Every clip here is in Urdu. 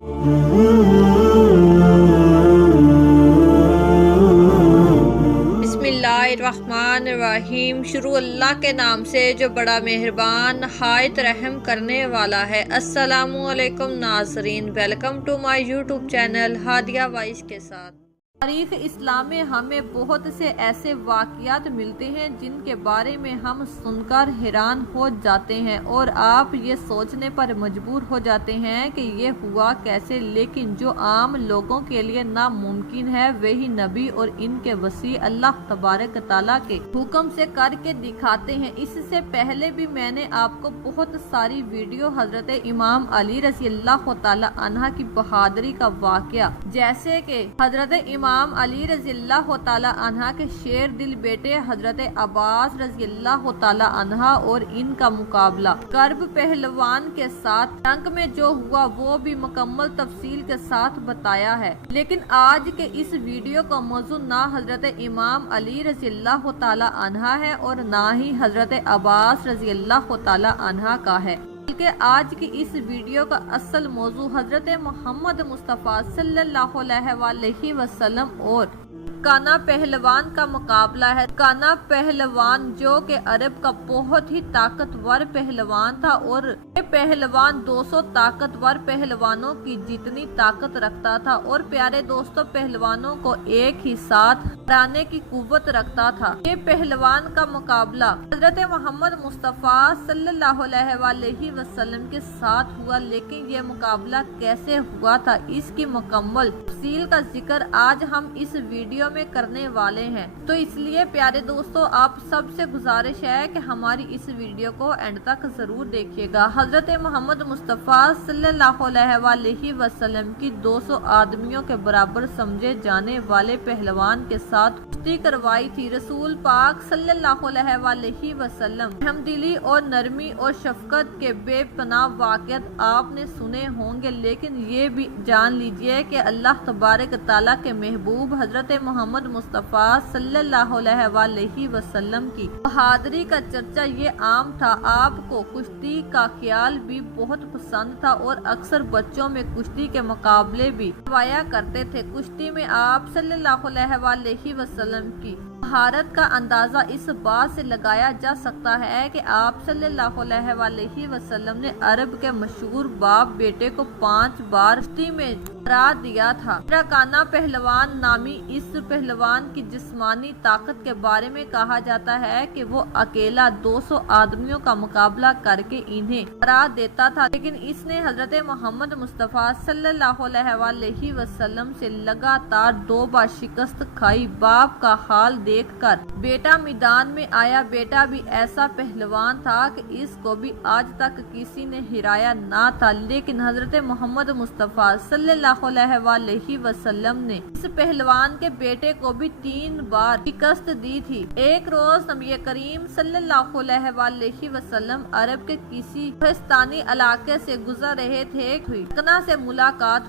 بسم اللہ الرحمن الرحیم۔ شروع اللہ کے نام سے جو بڑا مہربان نہایت رحم کرنے والا ہے۔ السلام علیکم ناظرین، welcome to my YouTube channel Hadia voice کے ساتھ۔ تاریخ اسلام میں ہمیں بہت سے ایسے واقعات ملتے ہیں جن کے بارے میں ہم سن کر حیران ہو جاتے ہیں اور آپ یہ سوچنے پر مجبور ہو جاتے ہیں کہ یہ ہوا کیسے، لیکن جو عام لوگوں کے لیے ناممکن ہے وہی نبی اور ان کے وسیع اللہ تبارک تعالیٰ کے حکم سے کر کے دکھاتے ہیں۔ اس سے پہلے بھی میں نے آپ کو بہت ساری ویڈیو حضرت امام علی رضی اللہ تعالیٰ عنہ کی بہادری کا واقعہ، جیسے کہ حضرت امام علی رضی اللہ تعالیٰ عنہ کے شیر دل بیٹے حضرت عباس رضی اللہ تعالیٰ عنہ اور ان کا مقابلہ کرب پہلوان کے ساتھ جنگ میں جو ہوا وہ بھی مکمل تفصیل کے ساتھ بتایا ہے۔ لیکن آج کے اس ویڈیو کا موضوع نہ حضرت امام علی رضی اللہ تعالیٰ عنہ ہے اور نہ ہی حضرت عباس رضی اللہ تعالیٰ عنہ کا ہے، بلکہ آج کی اس ویڈیو کا اصل موضوع حضرت محمد مصطفیٰ صلی اللہ علیہ وآلہ وسلم اور کانا پہلوان کا مقابلہ ہے۔ کانا پہلوان جو کہ عرب کا بہت ہی طاقتور پہلوان تھا اور یہ پہلوان 200 طاقتور پہلوانوں کی جتنی طاقت رکھتا تھا اور پیارے دوستوں پہلوانوں کو ایک ہی ساتھ ہرانے کی قوت رکھتا تھا۔ یہ پہلوان کا مقابلہ حضرت محمد مصطفیٰ صلی اللہ علیہ وآلہ وسلم کے ساتھ ہوا، لیکن یہ مقابلہ کیسے ہوا تھا اس کی مکمل تفصیل کا ذکر آج ہم اس ویڈیو میں کرنے والے ہیں۔ تو اس لیے پیارے دوستو آپ سب سے گزارش ہے کہ ہماری اس ویڈیو کو اینڈ تک ضرور دیکھیے گا۔ حضرت محمد مصطفیٰ صلی اللہ علیہ وآلہ وسلم کی 200 آدمیوں کے برابر سمجھے جانے والے پہلوان کے ساتھ کشتی کروائی تھی۔ رسول پاک صلی اللہ علیہ وآلہ وسلم رحم دلی اور نرمی اور شفقت کے بے پناہ واقعات آپ نے سنے ہوں گے، لیکن یہ بھی جان لیجئے کہ اللہ تبارک تعالیٰ کے محبوب حضرت محمد مصطفیٰ صلی اللہ علیہ وآلہ وسلم کی بہادری کا چرچا یہ عام تھا۔ آپ کو کشتی کا خیال بھی بہت پسند تھا اور اکثر بچوں میں کشتی کے مقابلے بھی کروایا کرتے تھے۔ کشتی میں آپ صلی اللہ علیہ وآلہ وسلم کی مہارت کا اندازہ اس بات سے لگایا جا سکتا ہے کہ آپ صلی اللہ علیہ وآلہ وسلم نے عرب کے مشہور باپ بیٹے کو 5 بار کشتی میں ہرا دیا تھا۔ کانا پہلوان نامی اس پہلوان کی جسمانی طاقت کے بارے میں کہا جاتا ہے کہ وہ اکیلا 200 آدمیوں کا مقابلہ کر کے انہیں ہرا دیتا تھا، لیکن اس نے حضرت محمد مصطفیٰ صلی اللہ علیہ وآلہ وسلم سے لگاتار 2 بار شکست کھائی۔ باپ کا حال دیکھ کر بیٹا میدان میں آیا۔ بیٹا بھی ایسا پہلوان تھا کہ اس کو بھی آج تک کسی نے ہرایا نہ تھا، لیکن حضرت محمد مصطفیٰ صلی اللہ علیہ وآلہ وسلم نے اس پہلوان کے بیٹے کو بھی 3 بار شکست دی تھی۔ ایک روز نبی کریم صلی اللہ علیہ وآلہ وسلم عرب کے کسی کوہستانی علاقے سے گزر رہے تھے، کانا سے ملاقات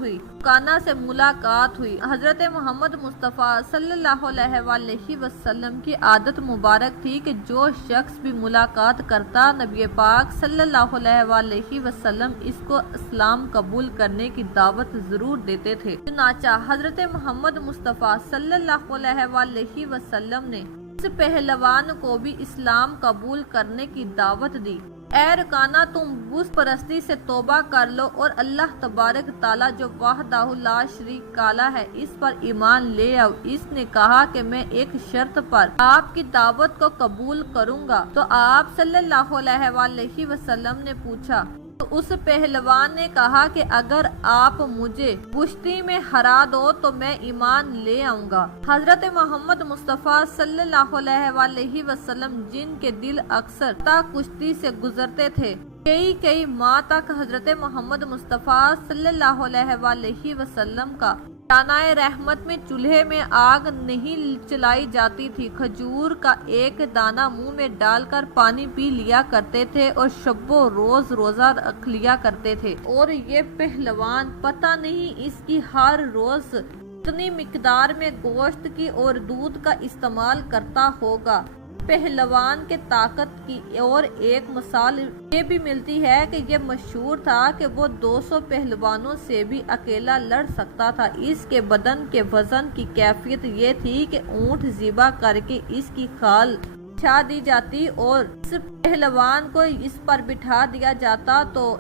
ہوئی۔ حضرت محمد مصطفیٰ صلی اللہ علیہ وآلہ وسلم کی عادت مبارک تھی کہ جو شخص بھی ملاقات کرتا نبی پاک صلی اللہ علیہ وآلہ وسلم اس کو اسلام قبول کرنے کی دعوت ضرور دیتے تھے۔ چنانچہ حضرت محمد مصطفیٰ صلی اللہ علیہ وآلہ وسلم نے اس پہلوان کو بھی اسلام قبول کرنے کی دعوت دی۔ اے رکانا، تم بت پرستی سے توبہ کر لو اور اللہ تبارک تعالیٰ جو وحدہ لا شریک لا ہے اس پر ایمان لے آؤ۔ اس نے کہا کہ میں ایک شرط پر آپ کی دعوت کو قبول کروں گا۔ تو آپ صلی اللہ علیہ وآلہ وسلم نے پوچھا، تو اس پہلوان نے کہا کہ اگر آپ مجھے کشتی میں ہرا دو تو میں ایمان لے آؤں گا۔ حضرت محمد مصطفیٰ صلی اللہ علیہ وآلہ وسلم جن کے دل اکثر کشتی سے گزرتے تھے، کئی ماہ تک حضرت محمد مصطفیٰ صلی اللہ علیہ وآلہ وسلم کا دانائے رحمت میں چولہے میں آگ نہیں چلائی جاتی تھی۔ کھجور کا ایک دانہ منہ میں ڈال کر پانی پی لیا کرتے تھے اور شب و روز روزہ رکھ لیا کرتے تھے، اور یہ پہلوان پتہ نہیں اس کی ہر روز اتنی مقدار میں گوشت کی اور دودھ کا استعمال کرتا ہوگا پہلوان کے طاقت کی اور ایک مثال یہ بھی ملتی ہے کہ یہ مشہور تھا کہ وہ 200 پہلوانوں سے بھی اکیلا لڑ سکتا تھا۔ اس کے بدن کے وزن کی کیفیت یہ تھی کہ اونٹ ذبح کر کے اس کی کھال بچھا دی جاتی اور اس پہلوان کو اس پر بٹھا دیا جاتا تو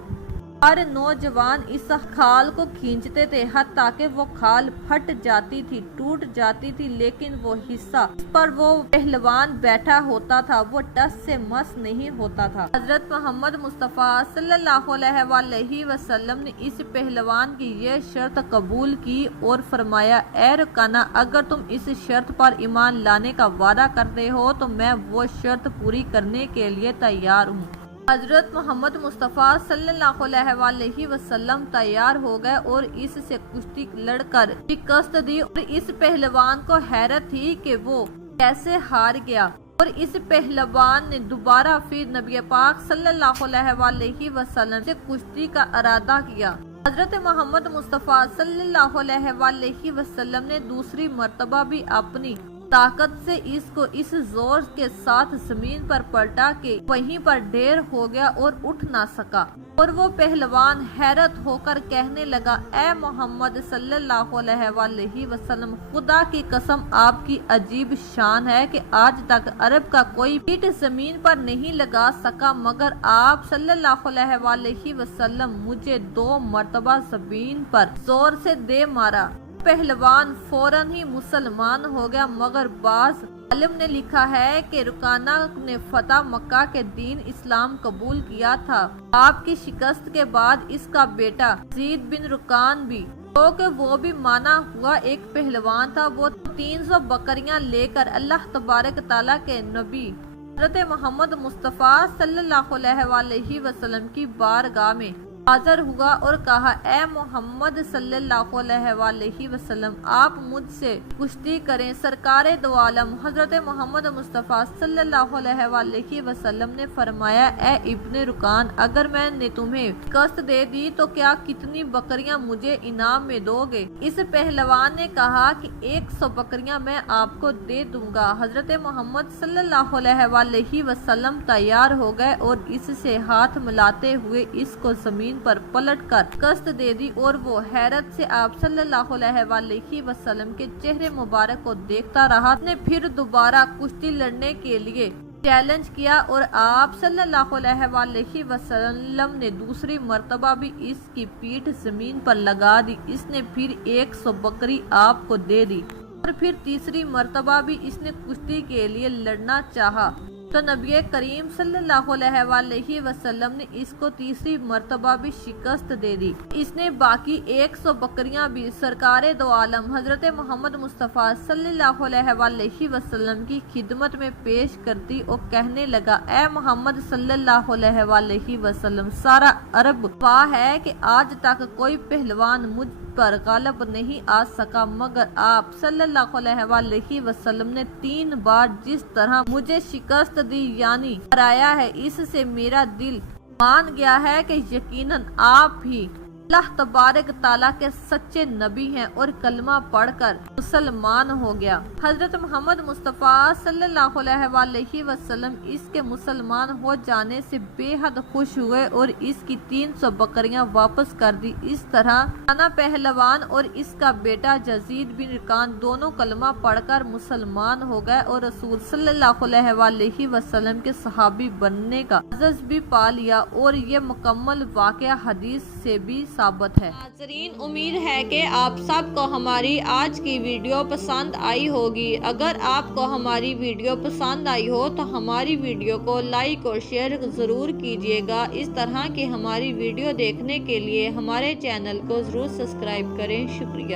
ہر نوجوان اس کھال کو کھینچتے تھے، حتیٰ کہ وہ کھال پھٹ جاتی تھی، ٹوٹ جاتی تھی، لیکن وہ حصہ اس پر وہ پہلوان بیٹھا ہوتا تھا وہ ٹس سے مس نہیں ہوتا تھا۔ حضرت محمد مصطفیٰ صلی اللہ علیہ وآلہ وسلم نے اس پہلوان کی یہ شرط قبول کی اور فرمایا، اے رکانہ، اگر تم اس شرط پر ایمان لانے کا وعدہ کرتے ہو تو میں وہ شرط پوری کرنے کے لیے تیار ہوں۔ حضرت محمد مصطفیٰ صلی اللہ علیہ وآلہ وسلم تیار ہو گئے اور اس سے کشتی لڑ کر شکست دی، اور اس پہلوان کو حیرت تھی کہ وہ کیسے ہار گیا، اور اس پہلوان نے دوبارہ پھر نبی پاک صلی اللہ علیہ وآلہ وسلم سے کشتی کا ارادہ کیا۔ حضرت محمد مصطفیٰ صلی اللہ علیہ وآلہ وسلم نے دوسری مرتبہ بھی اپنی طاقت سے اس کو اس زور کے ساتھ زمین پر پلٹا کہ وہیں پر ڈھیر ہو گیا اور اٹھ نہ سکا، اور وہ پہلوان حیرت ہو کر کہنے لگا، اے محمد صلی اللہ علیہ وآلہ وسلم، خدا کی قسم آپ کی عجیب شان ہے کہ آج تک عرب کا کوئی پیٹ زمین پر نہیں لگا سکا، مگر آپ صلی اللہ علیہ وآلہ وسلم مجھے 2 مرتبہ زمین پر زور سے دے مارا۔ پہلوان فوراً ہی مسلمان ہو گیا، مگر بعض عالم نے لکھا ہے کہ رکانہ نے فتح مکہ کے دین اسلام قبول کیا تھا۔ آپ کی شکست کے بعد اس کا بیٹا یزید بن رکان بھی، کیونکہ وہ بھی مانا ہوا ایک پہلوان تھا، وہ 300 بکریاں لے کر اللہ تبارک تعالیٰ کے نبی حضرت محمد مصطفیٰ صلی اللہ علیہ وآلہ وسلم کی بارگاہ میں حاضر ہوا اور کہا، اے محمد صلی اللہ علیہ وآلہ وسلم، آپ مجھ سے کشتی کریں۔ سرکار دو عالم حضرت محمد مصطفیٰ صلی اللہ علیہ وآلہ وسلم نے فرمایا، اے ابن رکان، اگر میں نے تمہیں شکست دے دی تو کیا کتنی بکریاں مجھے انعام میں دو گے؟ اس پہلوان نے کہا کہ 100 بکریاں میں آپ کو دے دوں گا۔ حضرت محمد صلی اللہ علیہ وآلہ وسلم تیار ہو گئے اور اس سے ہاتھ ملاتے ہوئے اس کو زمین پر پلٹ کر شکست دے دی، اور وہ حیرت سے آپ صلی اللہ علیہ وآلہ وسلم کے چہرے مبارک کو دیکھتا رہا۔ نے پھر دوبارہ کشتی لڑنے کے لیے چیلنج کیا اور آپ صلی اللہ علیہ وآلہ وسلم نے دوسری مرتبہ بھی اس کی پیٹھ زمین پر لگا دی۔ اس نے پھر 100 بکری آپ کو دے دی، اور پھر تیسری مرتبہ بھی اس نے کشتی کے لیے لڑنا چاہا تو نبی کریم صلی اللہ علیہ وآلہ وسلم نے اس کو تیسری مرتبہ بھی شکست دے دی۔ اس نے باقی 100 بکریاں بھی سرکار دو عالم حضرت محمد مصطفیٰ صلی اللہ علیہ وآلہ وسلم کی خدمت میں پیش کر دی اور کہنے لگا، اے محمد صلی اللہ علیہ وآلہ وسلم، سارا عرب گواہ ہے کہ آج تک کوئی پہلوان مجھ پر غالب نہیں آ سکا، مگر آپ صلی اللہ علیہ وآلہ وسلم نے 3 بار جس طرح مجھے شکست دی یعنی ہرایا ہے، اس سے میرا دل مان گیا ہے کہ یقیناً آپ ہی اللہ تبارک تعالیٰ کے سچے نبی ہیں، اور کلمہ پڑھ کر مسلمان ہو گیا۔ حضرت محمد مصطفیٰ صلی اللہ علیہ وآلہ وسلم اس کے مسلمان ہو جانے سے بے حد خوش ہوئے اور اس کی 300 بکریاں واپس کر دی۔ اس طرح رکانہ پہلوان اور اس کا بیٹا یزید بن رکان دونوں کلمہ پڑھ کر مسلمان ہو گئے اور رسول صلی اللہ علیہ وآلہ وسلم کے صحابی بننے کا عزت بھی پا لیا، اور یہ مکمل واقعہ حدیث سے بھی ثابت ہے۔ ناظرین، امید ہے کہ آپ سب کو ہماری آج کی ویڈیو پسند آئی ہوگی۔ اگر آپ کو ہماری ویڈیو پسند آئی ہو تو ہماری ویڈیو کو لائک اور شیئر ضرور کیجیے گا۔ اس طرح کی ہماری ویڈیو دیکھنے کے لیے ہمارے چینل کو ضرور سبسکرائب کریں۔ شکریہ۔